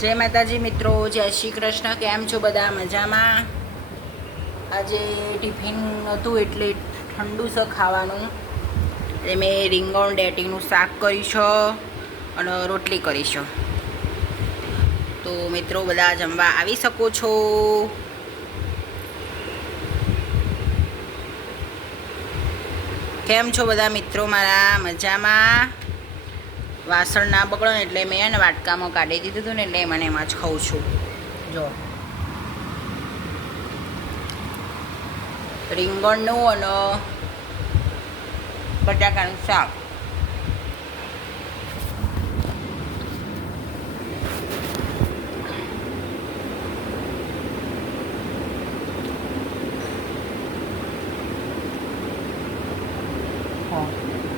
જય માતાજી મિત્રો, જય શ્રી કૃષ્ણ. કેમ છો બધા? મજામાં? આજે ટિફિન હતું એટલે ઠંડુ છે ખાવાનું. એ મેં રીંગણ ડેટીનું શાક કરીશું અને રોટલી કરીશું. તો મિત્રો બધા જમવા આવી શકો છો. કેમ છો બધા મિત્રો મારા? મજામાં? વાસણ ના બગડો એટલે મેં ને વાટકામાં કાઢી દીધું હતું ને એટલે મને એમાં જ ખાઉં છું. જો રીંગણનું અને બટાકાનું શાક.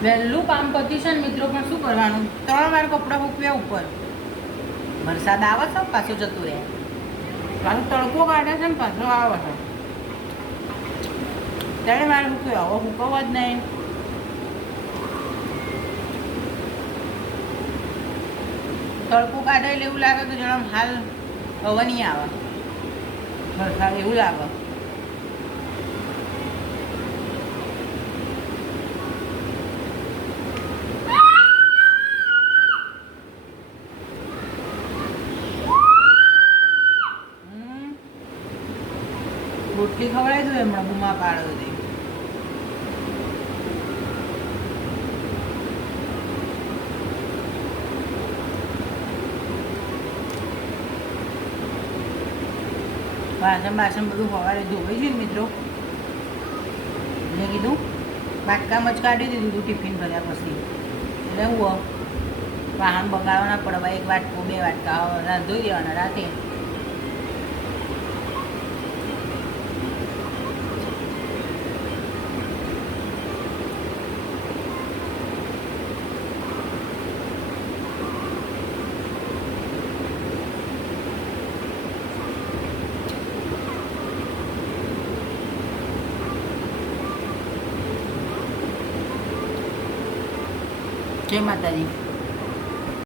વહેલું કામ પતી છે ને મિત્રો, પણ શું કરવાનું? 3 વાર કપડાં મૂક્યા ઉપર. વરસાદ આવે છે, પાછો જતું રહે. પાછો તડકો કાઢે છે ને પાછો આવે છે. 3 વાર મૂક્યો, હવે મૂકવા જ નહીં. તડકો કાઢે એટલે એવું લાગે તો જણા હાલ હવે નહીં આવે વરસાદ, એવું લાગે. રોટલી ખવડાવી દઉં હમણાં બુમા પાડો દે. વાસણ બધું સવારે ધોવાઈ છે મિત્રો. મેં કીધું વાટકામાં જ કાઢી દીધું હતું ટિફિન ભર્યા પછી. એટલે હું વાહન બગાડવાના પડવા 1 વાટકો 2 વાટકા ધોઈ દેવાના રાતે. જય માતાજી.